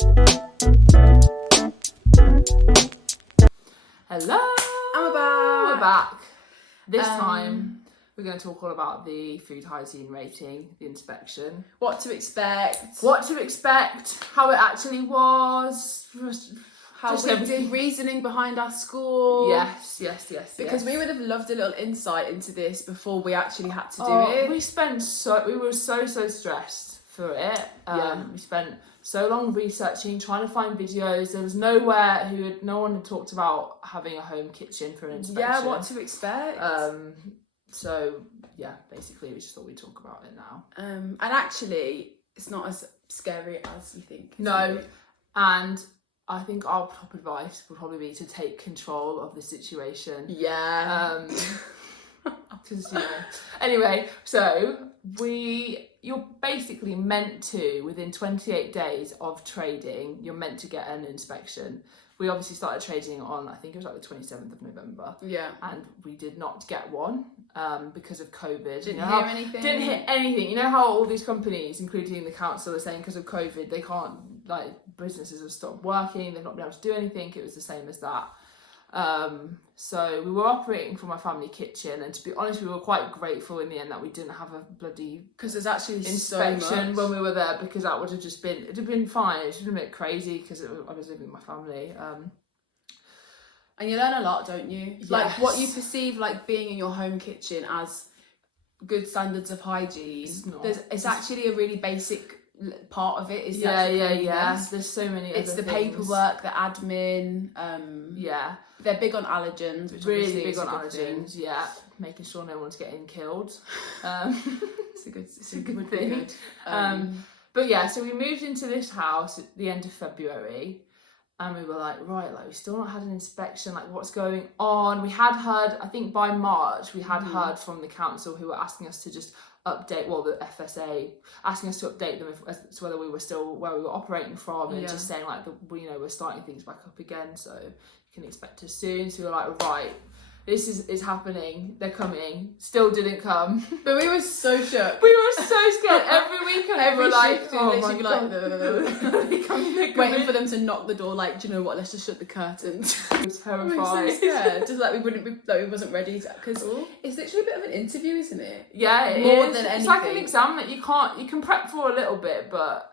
Hello! I'm back! We're back. This time, we're going to talk all about the food hygiene rating, the inspection. What to expect. How it actually was. How we did reasoning behind our score. Yes. Because we would have loved a little insight into this before we actually had to do it. We were so stressed for it. We spent so long researching, trying to find videos. There was no one had talked about having a home kitchen for an inspection. Yeah, what to expect. So yeah, basically we just thought we'd talk about it now. And actually, it's not as scary as you think. No, and I think our top advice would probably be to take control of the situation. Yeah. Because anyway, so you're basically meant to, within 28 days of trading, you're meant to get an inspection. We obviously started trading on, I think it was like the 27th of November. Yeah. And we did not get one because of COVID. Didn't hear anything. You know how all these companies, including the council, are saying because of COVID, they can't, businesses have stopped working, they've not been able to do anything. It was the same as that. So we were operating from my family kitchen, and to be honest, we were quite grateful in the end that we didn't have a bloody because there's actually inspection so much when we were there, because that would have just been, it'd have been fine. It's been a bit crazy because I was living with my family. And you learn a lot, don't you? Yes. Like what you perceive like being in your home kitchen as good standards of hygiene. It's actually a really basic part of it. There's so many. It's the things. paperwork, the admin. They're big on allergens, which really big on allergens. Yeah, making sure no one's getting killed. It's a good thing. But yeah, so we moved into this house at the end of February, and we were like, right, we still not had an inspection. Like, what's going on? We had heard, I think by March, we had heard from the council who were asking us to just update, the FSA asking us to update them as to whether we were still where we were operating from, and just saying we're starting things back up again, so you can expect us soon. So we were like, right, this is happening, they're coming. Still didn't come. But we were so shook. We were so scared. Every weekend we were like, oh my God. They're coming. Waiting for them to knock the door, do you know what, let's just shut the curtains. I was terrified. We were so scared, just we wasn't ready, because it's literally a bit of an interview, isn't it? Yeah, it more is. than anything. It's like an exam that you can prep for a little bit, but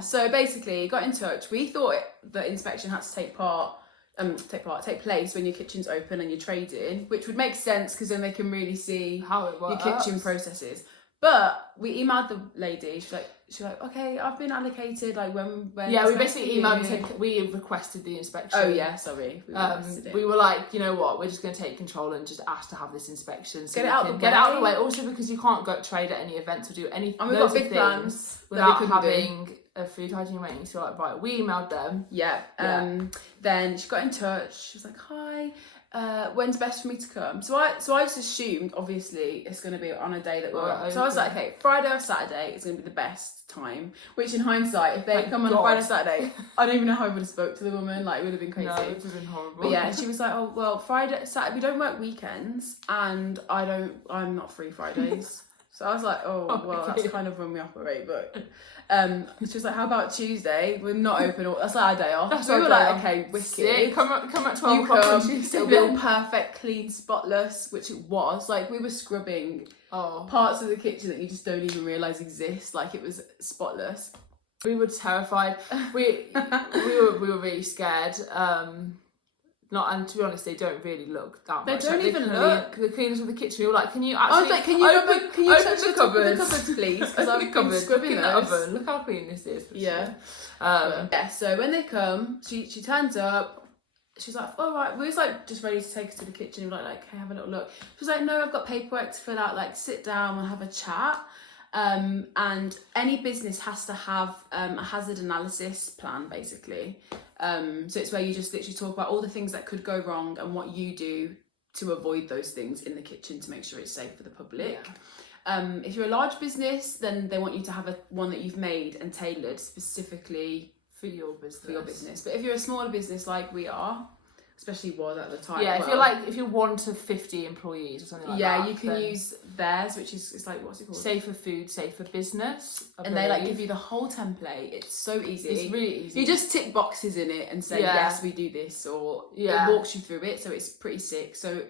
so basically got in touch. We thought the inspection had to take place when your kitchen's open and you're trading, which would make sense because then they can really see how it works, your kitchen processes. But we emailed the lady. She's like, okay, I've been allocated. When yeah, we basically emailed and said we requested the inspection. Oh yeah, sorry. We were like, you know what, we're just going to take control and just ask to have this inspection. So get it out of the way. Also because you can't go trade at any events or do any. And we've got big plans without having a food hygiene rating. So right, we emailed them. Yeah. Then she got in touch. She was like, hi. When's best for me to come? So I just assumed, obviously, it's going to be on a day that we're open. So I was like, okay, Friday or Saturday is going to be the best time. Which in hindsight, if they come on a Friday or Saturday, I don't even know how I would have spoke to the woman. It would have been crazy. No, it would have been horrible. But yeah, she was like, oh well, Friday, Saturday, we don't work weekends, and I'm not free Fridays. So I was like, that's kind of when we operate, but she was like, how about Tuesday? We're not open, that's our day off. So we were like, okay, wicked. Sick. Come at 12 o'clock on Tuesday. It'll be all perfect, clean, spotless, which it was. We were scrubbing parts of the kitchen that you just don't even realise exist. It was spotless. We were terrified. We were really scared. And to be honest, they don't really look that much. They don't even look. The cleaners of the kitchen, we were like, can you actually... I was like, can you touch the cupboards? The cupboards, please? Because I've been scrubbing the oven. Look how clean this is. Yeah. So when they come, she turns up. She's like, all right. We was just ready to take us to the kitchen. We were like, hey, have a little look. She was like, no, I've got paperwork to fill out. Sit down and have a chat. And any business has to have a hazard analysis plan, basically. So it's where you just literally talk about all the things that could go wrong and what you do to avoid those things in the kitchen to make sure it's safe for the public. Yeah. If you're a large business, then they want you to have one that you've made and tailored specifically for your business. But if you're a smaller business like we are, especially was at the time. Yeah, if you're 1 to 50 employees or something like that. Yeah, you can use theirs, which is, it's like, what's it called? Safer Food, Safer Business. And they like give you the whole template. It's so easy. It's really easy. You just tick boxes in it and say, yes, we do this, or it walks you through it. So it's pretty sick. So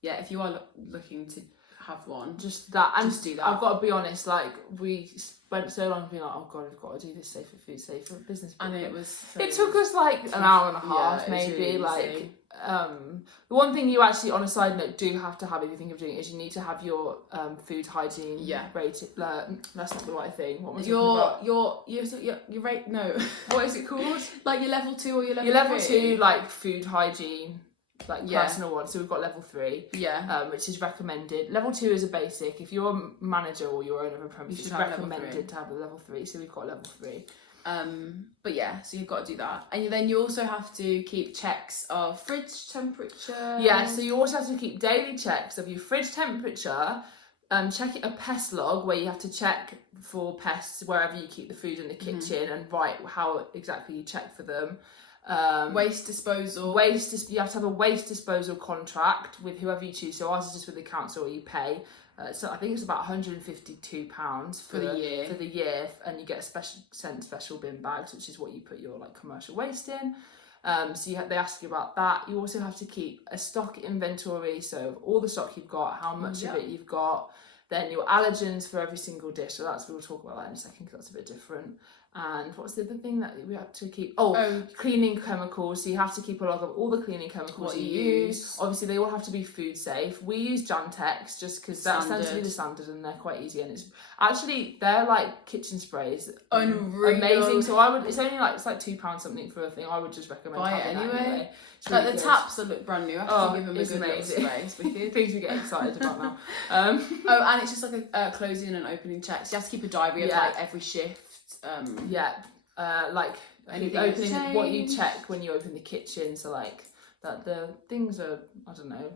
yeah, if you are looking to have one, just that, and just do that. I've got to be honest, like we spent so long being like, oh god, we've got to do this Safer Food, Safer Business, and it was it took us like an hour and a half, maybe. Really like easy. The one thing you actually, on a side note, do have to have if you think of doing it is you need to have your food hygiene rating. That's not the right thing. What was your rate? No, what is it called? Like your level 2 or your level 3? Your level 2, like food hygiene, like personal one. So we've got level 3, which is recommended. Level 2 is a basic. If you're a manager or your owner of a premises, it's recommended to have a level 3. So we've got level 3. But yeah, so you've got to do that, and then you also have to keep checks of fridge temperature. Yeah, so you also have to keep daily checks of your fridge temperature. Check a pest log where you have to check for pests wherever you keep the food in the kitchen and write how exactly you check for them. Waste disposal. You have to have a waste disposal contract with whoever you choose. So ours is just with the council, you pay. So I think it's about £152 for the year, and you get special bin bags, which is what you put your like commercial waste in. So they ask you about that. You also have to keep a stock inventory, so of all the stock you've got, how much of it you've got, then your allergens for every single dish. So we'll talk about that in a second because that's a bit different. And what's the other thing that we have to keep? Cleaning chemicals. So you have to keep a log of all the cleaning chemicals you use. Obviously, they all have to be food safe. We use Jantex just because that tends to be the standard, and they're quite easy. And it's actually, they're like kitchen sprays. Unreal. Amazing. So it's only like, it's like £2 something for a thing. I would just recommend having that anyway. Like really the taps that look brand new. I have to give them a good amazing. Little spray. Things we get excited about now. And it's just like a closing and opening checks. You have to keep a diary of like every shift. Like opening what you check when you open the kitchen, so like that the things are, I don't know,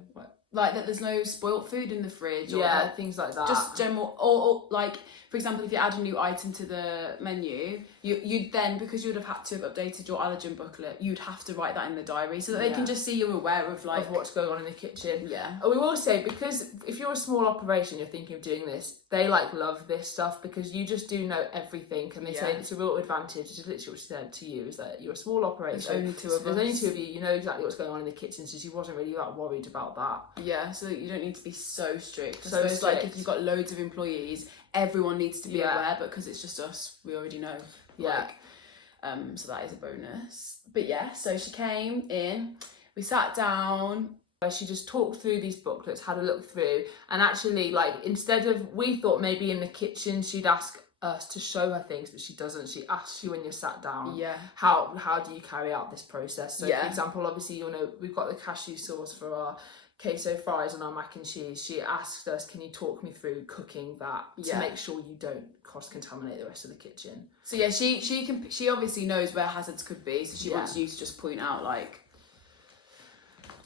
like that there's no spoilt food in the fridge, or things like that. Just general, or like for example, if you add a new item to the menu, you'd then, because you would have had to have updated your allergen booklet, you'd have to write that in the diary so that they can just see you're aware of like what's going on in the kitchen. Yeah. We will say, because if you're a small operation, you're thinking of doing this, they like love this stuff because you just do know everything, and they say it's a real advantage. It's literally what she said to you, is that you're a small operation. There's only two of us. There's only 2 of you. You know exactly what's going on in the kitchen, so she wasn't really that worried about that. Yeah, so you don't need to be so strict. So it's like if you've got loads of employees, everyone needs to be aware, but because it's just us, we already know. So that is a bonus. But yeah, so she came in, we sat down. She just talked through these booklets, had a look through, and actually, like, instead of, we thought maybe in the kitchen she'd ask us to show her things, but she doesn't. She asks you when you're sat down, how do you carry out this process? So for example, obviously, you know, we've got the cashew sauce for our queso fries and our mac and cheese. She asked us, can you talk me through cooking that to make sure you don't cross-contaminate the rest of the kitchen? So yeah, she obviously knows where hazards could be, so she wants you to just point out like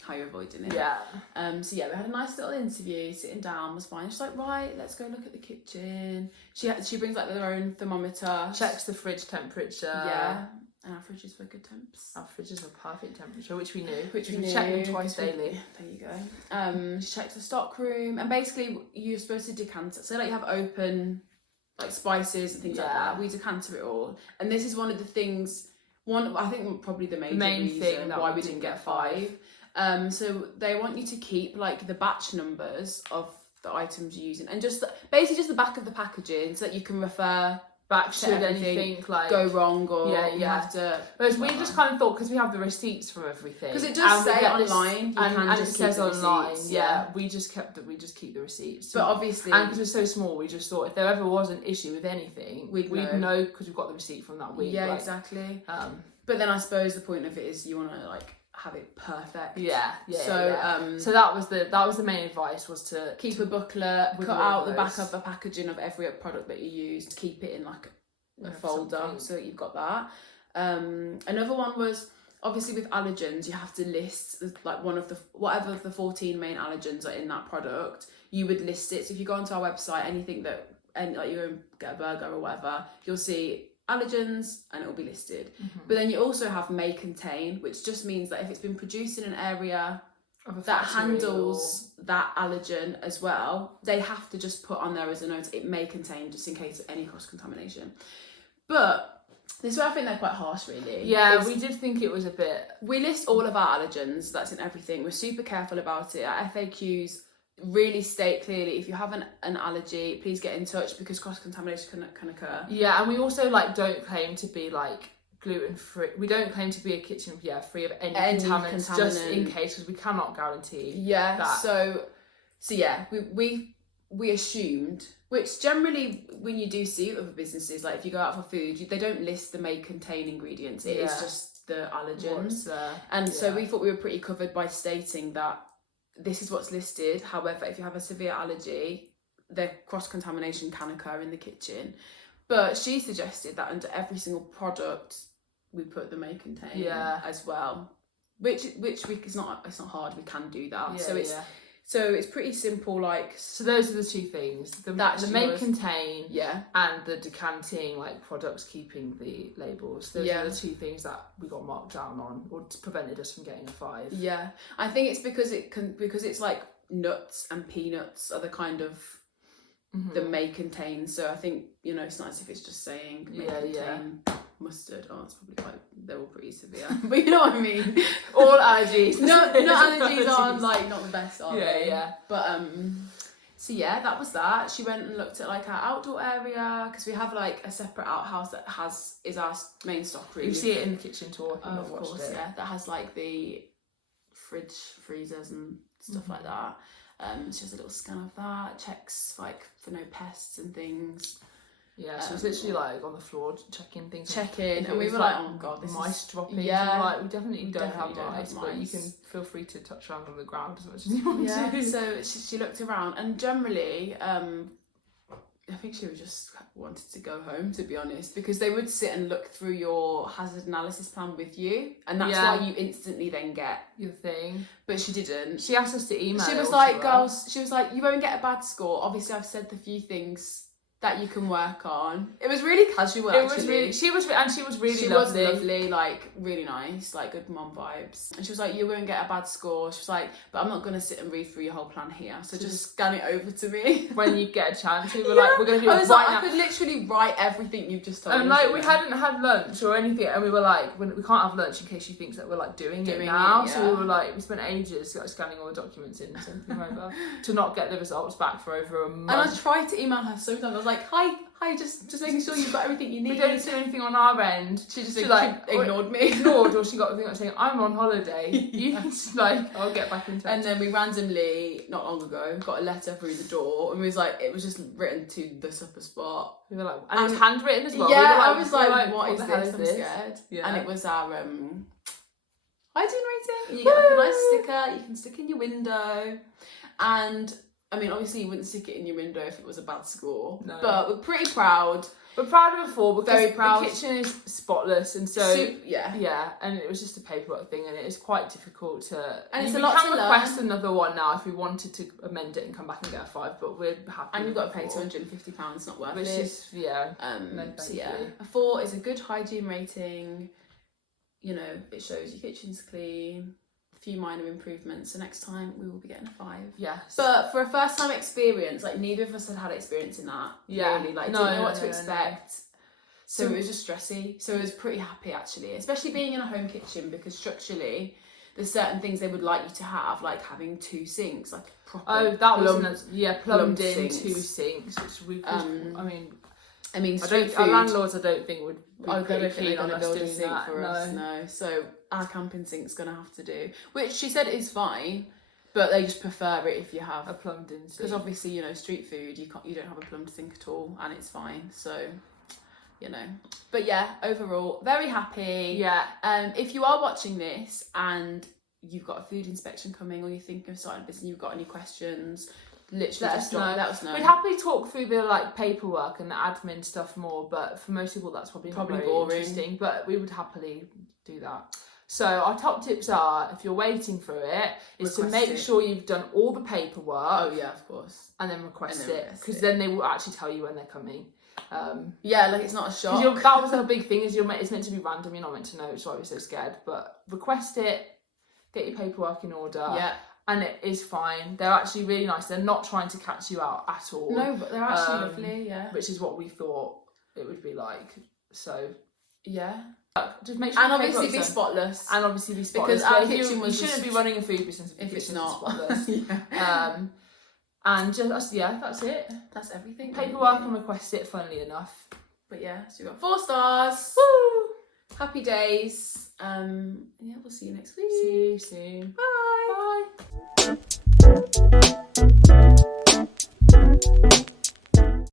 how you're avoiding it. So we had a nice little interview, sitting down was fine. She's like, right, let's go look at the kitchen. She brings like their own thermometer, checks the fridge temperature. And our fridges were good temps. Our fridges were perfect temperature, which we knew. We checked them twice daily. There you go. She checked the stock room, and basically you're supposed to decant it. So like you have open like spices and things like that. We decanter it all, and this is one of the things. I think probably the main reason why we didn't get 5. So they want you to keep like the batch numbers of the items you're using, and basically just the back of the packaging, so that you can refer back should anything like go wrong, or you have to. Whereas we just kind of thought, because we have the receipts from everything, because it does say online, and it says online. We just keep the receipts. But obviously, and because we're so small, we just thought if there ever was an issue with anything, we'd know because we've got the receipt from that week. Yeah, exactly. But then I suppose the point of it is you want to like have it perfect. So that was the main advice, was to keep a booklet, cut out the back of the packaging of every product that you use, keep it in like a folder so that you've got that. Another one was obviously with allergens, you have to list like whatever the 14 main allergens are in that product, you would list it. So if you go onto our website, anything that, and like you go and get a burger or whatever, you'll see allergens, and it will be listed. But then you also have may contain, which just means that if it's been produced in an area that handles that allergen as well, they have to just put on there as a note, it may contain, just in case of any cross-contamination. But this is where I think they're quite harsh, really. Yeah, we did think it was a bit... We list all of our allergens, that's in everything. We're super careful about it. Our FAQs really state clearly, if you have an allergy, please get in touch, because cross-contamination can occur. Yeah, and we also like don't claim to be like gluten-free. We don't claim to be a kitchen free of any contaminants, just in case, because we cannot guarantee that. So yeah, we assumed, which generally when you do see other businesses, like if you go out for food, they don't list the may contain ingredients. It is just the allergens. So we thought we were pretty covered by stating that this is what's listed. However, if you have a severe allergy, the cross-contamination can occur in the kitchen. But she suggested that under every single product we put the may contain as well, which it's not hard. We can do that. So it's pretty simple. Like, so those are the two things: the may contain, and the decanting, like products keeping the labels. Those are the two things that we got marked down on, or prevented us from getting a 5. Yeah, I think it's because it's like nuts and peanuts are the kind of the may contain. So I think, it's not as if it's just saying may contain mustard. Oh, it's probably they're all pretty severe. But you know what I mean? All allergies. No allergies are like not the best, are they? Yeah. But so yeah, that was that. She went and looked at like our outdoor area, because we have like a separate outhouse that is our main stock room. You see it in the kitchen tour. Of course, yeah. That has like the fridge, freezers and stuff like that. She has a little scan of that, checks like for no pests and things. Yeah, so it's literally like on the floor checking things. And we were like, oh god, this mice dropping. Yeah, we're like, we definitely don't have mice, but you can feel free to touch around on the ground as much as you want to. So she looked around, and generally, I think she just wanted to go home, to be honest, because they would sit and look through your hazard analysis plan with you, and that's why you instantly then get your thing. But she didn't. She asked us to email. She was like, girls, she was like, you won't get a bad score. Obviously, I've said the few things that you can work on. It was really casual, actually. She was lovely. She was lovely, like really nice, like good mom vibes. And she was like, you won't get a bad score. She was like, but I'm not going to sit and read through your whole plan here. So just scan it over to me. When you get a chance. We were like, we're going to do it right now. I could literally write everything you've just told me. And like, we hadn't had lunch or anything. And we were like, we can't have lunch in case she thinks that we're like doing it now. So we were like, we spent ages like scanning all the documents in and sending them over to not get the results back for over a month. And I tried to email her so times. I was like, hi, just making sure you've got everything you need. We don't do anything on our end. She ignored me. Or she got a thing like saying, I'm on holiday. You can just like, I'll get back in touch. And then we randomly, not long ago, got a letter through the door, and it was just written to the supper spot. We were like, and it was handwritten as well. Yeah, we were like, I was like, what is this? I'm scared. Yeah. And it was our hygiene rating. You get like a nice sticker you can stick in your window. And I mean, obviously you wouldn't stick it in your window if it was a bad score. No. But we're pretty proud. We're proud of it because very proud. The kitchen is spotless, and so and it was just a paperwork thing, and it is quite difficult to. And it's a lot to learn. We can request another one now if we wanted to amend it and come back and get a 5, but we're happy. And you've got to pay £250, not worth it. Which is no, so yeah, a 4 is a good hygiene rating. You know, it shows your kitchen's clean. Few minor improvements, so next time we will be getting a 5. Yes, but for a first time experience, like neither of us had experience in that. Really, like didn't know what to expect. So it was just stressy. So I was pretty happy actually, especially being in a home kitchen, because structurally there's certain things they would like you to have, like having 2 sinks, like proper. Plumbed in 2 sinks, which we. I mean, our landlords, I don't think would. I don't think they're on going to us build a sink that. for us. No, so our camping sink's going to have to do, which she said is fine, but they just prefer it if you have a plumbed in sink. Because obviously, you know, street food, you don't have a plumbed sink at all, and it's fine. So, you know, but yeah, overall, very happy. Yeah. If you are watching this and you've got a food inspection coming, or you're thinking of starting a business, and you've got any questions, literally let us know. We'd happily talk through the like paperwork and the admin stuff more, but for most people that's probably not very boring. Interesting, but we would happily do that. So our top tips are, if you're waiting for it, is to make sure you've done all the paperwork. Oh yeah, of course. And then request it, because then they will actually tell you when they're coming. Yeah, like it's not a shock. That was a big thing. It's meant to be random. You're not meant to know, which is why we're so scared. But request it. Get your paperwork in order. Yeah. And it is fine. They're actually really nice. They're not trying to catch you out at all. No, but they're actually lovely. Yeah. Which is what we thought it would be like. So yeah. Just make sure. And obviously be spotless. And obviously be spotless. Because our kitchen was. You shouldn't be running a food business if it's not spotless. Yeah. And just that's it. That's everything. Paperwork and request it. Funnily enough. But yeah, so we got 4 stars. Woo! Happy days. Yeah, we'll see you next week. See you soon. Bye.